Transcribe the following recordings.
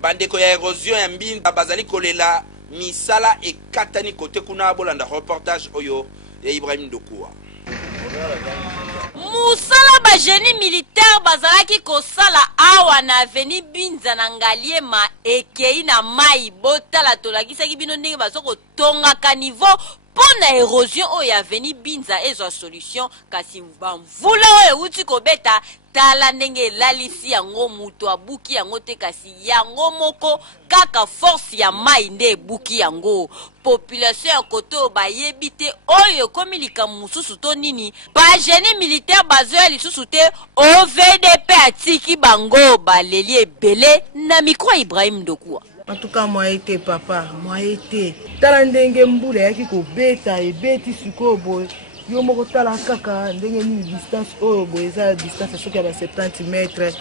bandeko ya érosion ya mbinza bazali kolela misala ekatani kote kuna bolanda reportage oyo ya Ibrahim Dokuwa. Musala ba génie militaire bazalaki kosala awa na aveni Binza na Ngaliema ekei na mai botala tolakisaki bino ndenge bazoko tongaka niveau pona érosion oyo aveni Binza ezwa solution kasi bamvula oyo uti kobeta tala ndenge lalisi yango muto abuki yango te kasi yango moko kaka force ya mai nde ebuki yango. Population ya koto bayebi te oyo komilika mususu to nini ba génie militaire bazoya lisusu te OVDP atiki bango baleli ebele na micro Ibrahim Dokuwa. En tout cas, moi été papa, moi été. Tala ndenge mbula yaki ko beta e beti suko boy. Yo moko tala kaka ndenge ni distance oyo boy eza distance soki ya 70 metres.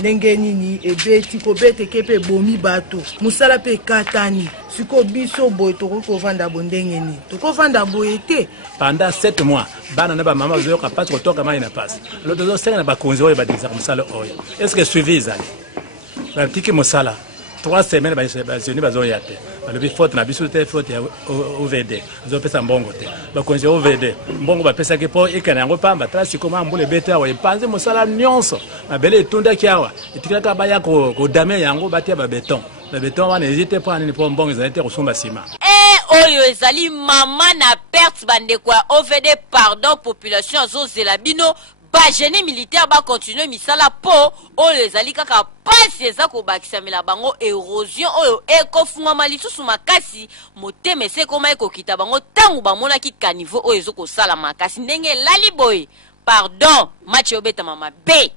Ndenge nini e beti ko bete kepe bomi bato. Musala pe katani. Suko biso boy toko ko vanda bondenge ni. Toko vanda boy été. Pendant 7 mois, bana na ba mama zo ka passe ko toka mai na passe. Lo dozo senga na ba konzi oyo ba disa musala oyo. Est-ce que suivi zali? Ba tiki musala 3 semaines bazoni bazoya te balobi faute na biso te faute ya OVD zopesa mbongo te bakonzi OVD mbongo bapesa ke po ekana yango pamba trasi koma mbule beta wa epanze mosala nyonso mabele etunda kiawa etikaka baya ko dame yango batia ba beton wana hésite pas ni po mbongo ezalite kosomba sima oyo ezali mama na perte bande kwa OVD pardon population azozela bino ba génie militaire ba continuer misala po oyo ezali kaka pasi eza kobakisa mela bango érosion oyo ekofungama lisusu makasi motema ese koma ekokita bango tangu bamonaki kaniveau oyo ezokosala makasi ndenge lali boye pardon match obeta mama be